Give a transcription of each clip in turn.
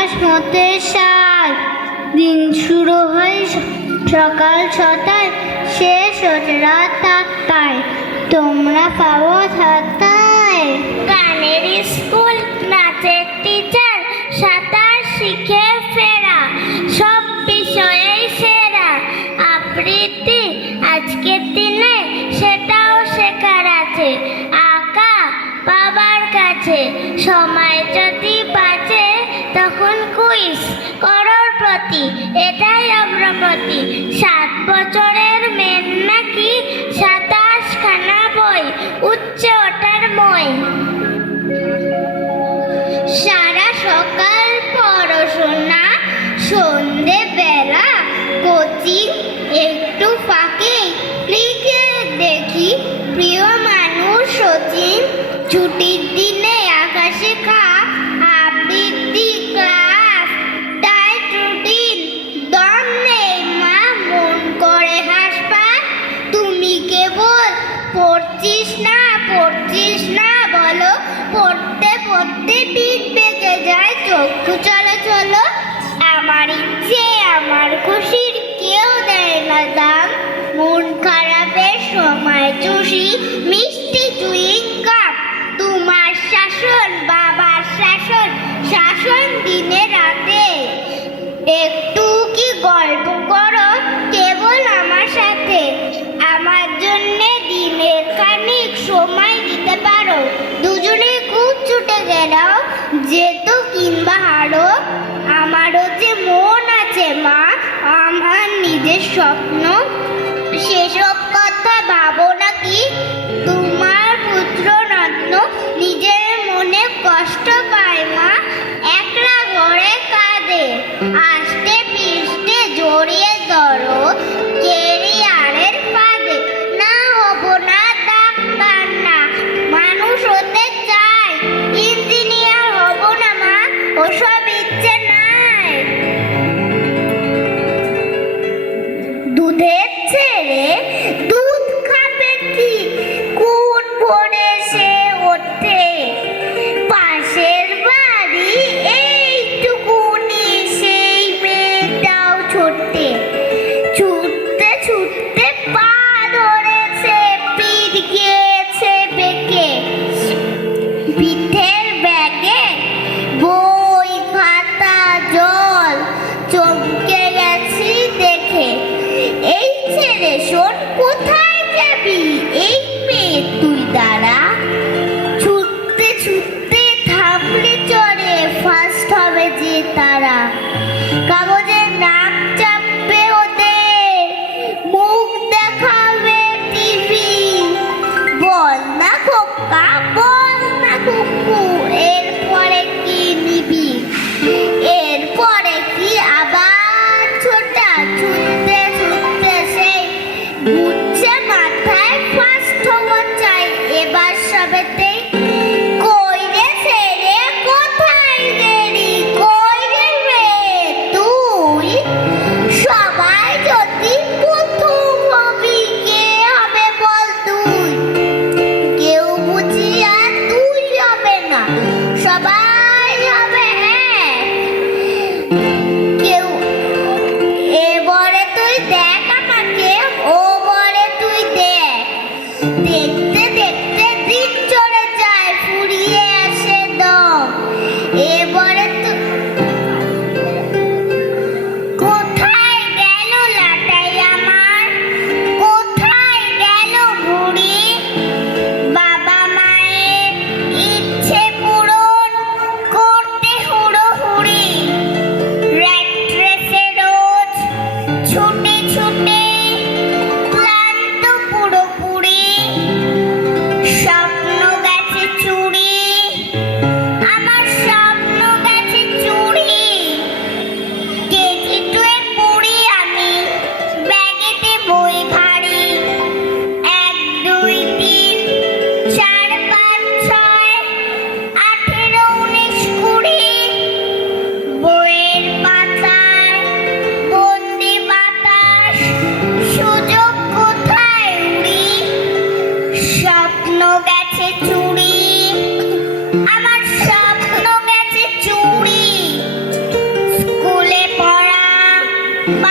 মাস মতে সাত। দিন শুরু হয় সকাল ছটায়, শেষ রাত আটটায়। তোমরা পাবো ছাতায় গানের স্কুল নাচের টিচার সাঁতার শিখে ফেরা, সব বিষয়েই সেরা। আবৃত্তি আজকের দিনে সেটাও শেখার আছে। এটাই অগ্রগতি। সাত বছরের মেন নাকি? সাত ঈদের স্বপ্ন শেষ ти.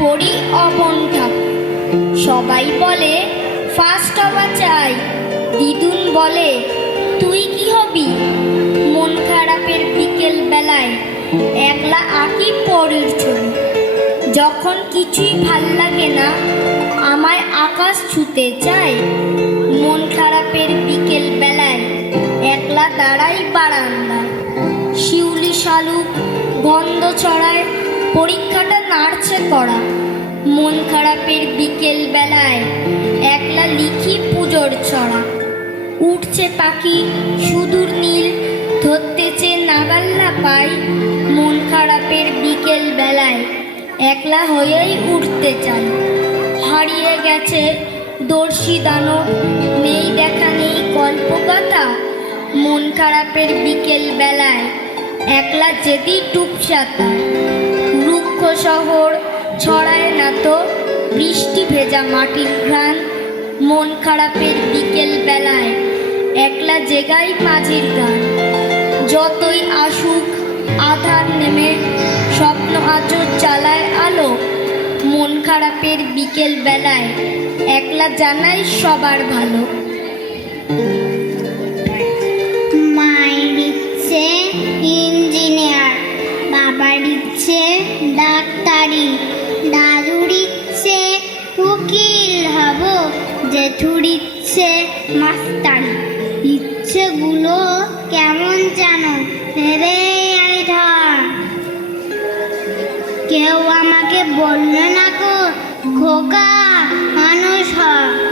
পড়ি অবন সবাই বলে, ফার্স্ট হওয়া চাই। দিদুন বলে, তুই কি হবি? মন খারাপের বিকেল বেলায় একলা আঁকি পরের ছবি। যখন কিছুই ভালো লাগে না, আমায় আকাশ ছুতে চায়। মন খারাপের বিকেল বেলায় একলা দাঁড়াই বারান্দা শিউলি শালুক গন্ধ ছড়ায় পরীক্ষাটা নাড়ছে করা মন খারাপের বিকেল বেলায় একলা লিখি পুজোর ছড়া। উঠছে পাখি সুদূর নীল, ধরতেছে নাগাল্লা পাই। মন খারাপের বিকেল বেলায় একলা হয়েই উঠতে চাই। হারিয়ে গেছে দর্শি দানব, নেই দেখা নেই কল্পকথা মন খারাপের বিকেল বেলায় একলা যেতেই টুপসাতা শহর ছড়ায় না তো। বৃষ্টি ভেজা মাটির ঘ্রাণ, মন খারাপের বিকেল বেলায় একলা জেগাই মাঝির গান। যতই আসুক, আধার নেমে স্বপ্ন আচর চালায় আলো। মন খারাপের বিকেল বেলায় একলা জানাই সবার ভালো। মায়ের ইচ্ছে ইঞ্জিনিয়ার, বাবার ইচ্ছে ডাক্তারি দাদুর ইচ্ছে উকিল হব জেঠুর ইচ্ছে মাস্তানি। ইচ্ছেগুলো কেমন যেন ভেবে আমি ধর কেউ আমাকে বলল না গো, খোকা মানুষ হ।